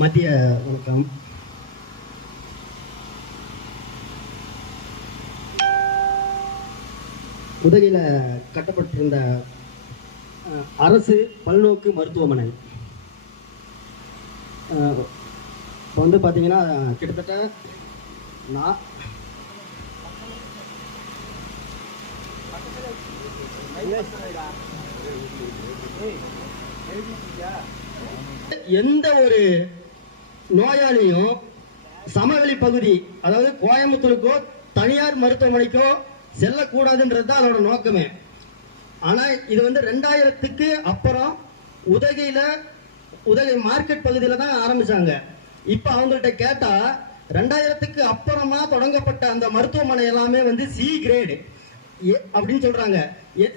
மதிய வணக்கம். உதகையில் கட்டப்பட்டிருந்த அரசு பல்நோக்கு மருத்துவமனை. இப்போ வந்து பார்த்தீங்கன்னா கிட்டத்தட்ட நான் எந்த ஒரு நோயாளியும் சமவெளி பகுதி அதாவது கோயம்புத்தூருக்கோ தனியார் மருத்துவமனைக்கோ செல்லக்கூடாதுன்றது தான் அதோட நோக்கமே. ஆனா இது வந்து ரெண்டாயிரத்துக்கு அப்புறம் உதகையில உதகை மார்க்கெட் பகுதியில தான் ஆரம்பிச்சாங்க. இப்ப அவங்கள்ட்ட கேட்டா ரெண்டாயிரத்துக்கு அப்புறமா தொடங்கப்பட்ட அந்த மருத்துவமனை எல்லாமே வந்து சி கிரேடு அப்படின்னு சொல்றாங்க.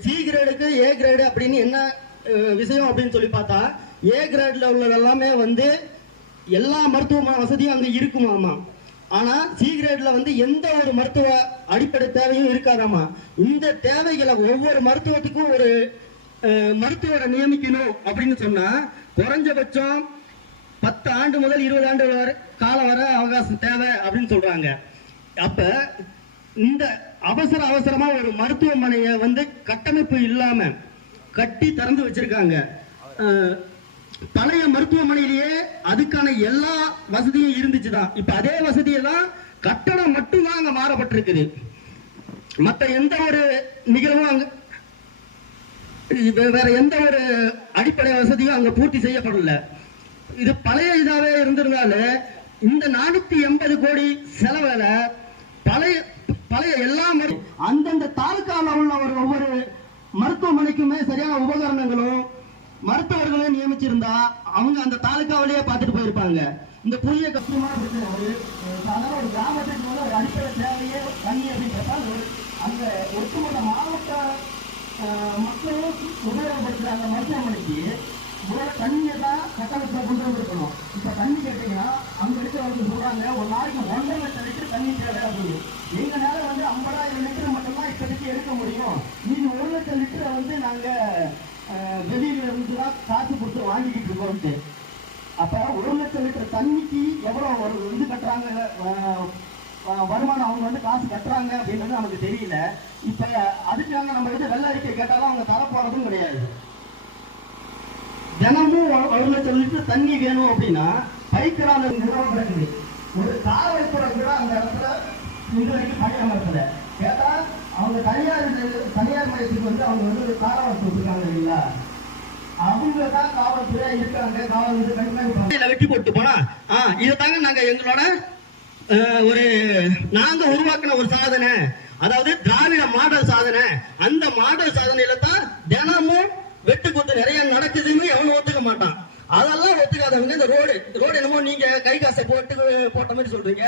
சி கிரேடுக்கு ஏ கிரேடு அப்படின்னு என்ன விஷயம் அப்படின்னு சொல்லி பார்த்தா ஏ கிரேட்ல உள்ள எல்லாமே வந்து எல்லா மருத்துவ வசதியும் அங்கே இருக்குமாமா? ஆனால் சி கிரேடில் வந்து எந்த ஒரு மருத்துவ அடிப்படை தேவையும் இருக்காதாமா? இந்த தேவைகளை ஒவ்வொரு மருத்துவத்துக்கும் ஒரு மருத்துவரை நியமிக்கணும் அப்படின்னு சொன்னால் குறைஞ்சபட்சம் பத்து ஆண்டு முதல் இருபது ஆண்டு வரை காலம் வர அவகாசம் தேவை அப்படின்னு சொல்கிறாங்க அப்போ இந்த அவசர அவசரமாக ஒரு மருத்துவமனையை வந்து கட்டமைப்பு இல்லாமல் கட்டி திறந்து வச்சிருக்காங்க. பழைய மருத்துவமனையிலேயே அதுக்கான எல்லா வசதியும் இருந்துச்சுதான். இப்ப அதே வசதியெல்லாம் கட்டணம் மட்டும்தான் அங்க மாறப்பட்டிருக்குது. மத்த எந்த ஒரு நிகழ்வும் அங்க வேற எந்த ஒரு அடிப்படை வசதியும் அங்க பூர்த்தி செய்யப்படல. இது பழைய இதாவே இருந்திருந்தாலே இந்த நானூத்தி எண்பது கோடி செலவுல பழைய பழைய எல்லா அந்தந்த தாலுக்காவில் உள்ள ஒரு ஒவ்வொரு மருத்துவமனைக்குமே சரியான உபகரணங்களும் மருத்துவர்களை நியமிச்சிருந்தா அவங்க அந்த தாலுக்காவிலேயே பார்த்துட்டு போயிருப்பாங்க. இந்த புதிய கஷ்டமான இருக்கிற ஒரு சாதாரண ஒரு கிராமத்துக்கு வந்து ஒரு அடிப்படை தேவையே தண்ணி அப்படின்றப்ப அந்த ஒரு- அந்த ஒட்டுமொத்த மாவட்ட ஆஹ், மக்களும் உபயோகப்படுத்துற அந்த மருத்துவமனைக்கு. முதல்ல தண்ணியை தான் கட்டணத்தை கொண்டு வந்துருக்கணும். இப்ப தண்ணி கேட்டீங்கன்னா அங்க இருக்கிறவங்க சொல்றாங்க ஒரு நாளைக்கு ஒன்றரை லட்சம் லிட்டர் தண்ணி தேவை அப்படின்னு. எங்க நேரம் வந்து ஐம்பதாயிரம் லிட்டர் மட்டும்தான் இப்போதைக்கு எடுக்க முடியும். மீதி ஒரு லட்சம் லிட்டரை வந்து நாங்க வெளியில இருந்து தான் காசு கொடுத்து வாங்கிக்கிட்டு இருக்கோம்ட்டு. அப்ப ஒரு லட்சம் லிட்டர் தண்ணிக்கு எவ்வளோ ஒரு இது கட்டுறாங்க வருமானம் அவங்க வந்து காசு கட்டுறாங்க அப்படின்றது நமக்கு தெரியல. இப்ப அதுக்காக நம்ம வந்து வெள்ள அறிக்கை கேட்டாலும் அவங்க தர போறதும் கிடையாது. தினமும் ஒரு- லட்சம் லிட்டர் தண்ணி வேணும் அப்படின்னா பைக்கிறான நிறுவனம் இருக்குது ஒரு காவல்துறை கூட அந்த இடத்துல இது வரைக்கும் பணியமர்த்தல கேட்டா அவங்க தனியார் தனியார் மையத்துக்கு வந்து அவங்க வந்து காவல் கொடுத்துருக்காங்க இல்லைங்களா? அவங்க தான் இருக்காங்க கண்காணிப்பாங்க. வெட்டி போட்டு போனா ஆ இதை தாங்க நாங்க எங்களோட ஒரு நாங்க உருவாக்கின ஒரு சாதனை. அதாவது திராவிட மாடல் சாதனை. அந்த மாடல் சாதனையில தான் தினமும் வெட்டு குத்து நிறைய நடக்குதுன்னு எவனும் ஒத்துக்க மாட்டான். அதெல்லாம் ஒத்துக்காதவங்க இந்த ரோடு ரோடு என்னமோ நீங்க கை காசை போட்டு போட்ட மாதிரி சொல்றீங்க.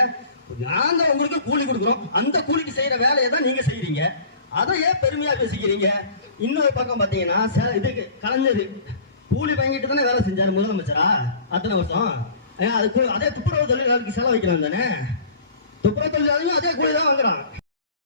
நாங்க உங்களுக்கு கூலி கொடுக்குறோம். அந்த கூலிக்கு செய்யற வேலையை தான் நீங்க செய்யறீங்க. அதை ஏன் பெருமையா பேசிக்கிறீங்க. இன்னொரு பக்கம் பாத்தீங்கன்னா இதுக்கு கலைஞர் கூலி வாங்கிட்டு தானே வேலை செஞ்சாரு முதலமைச்சரா? அத்தனை வருஷம். ஏன் அது அதே துப்புரவு தொழிலாளருக்கு செலவு வைக்கலாம் தானே? துப்புரவு தொழிலாளியும் அதே கூலி தான் வாங்குறான்.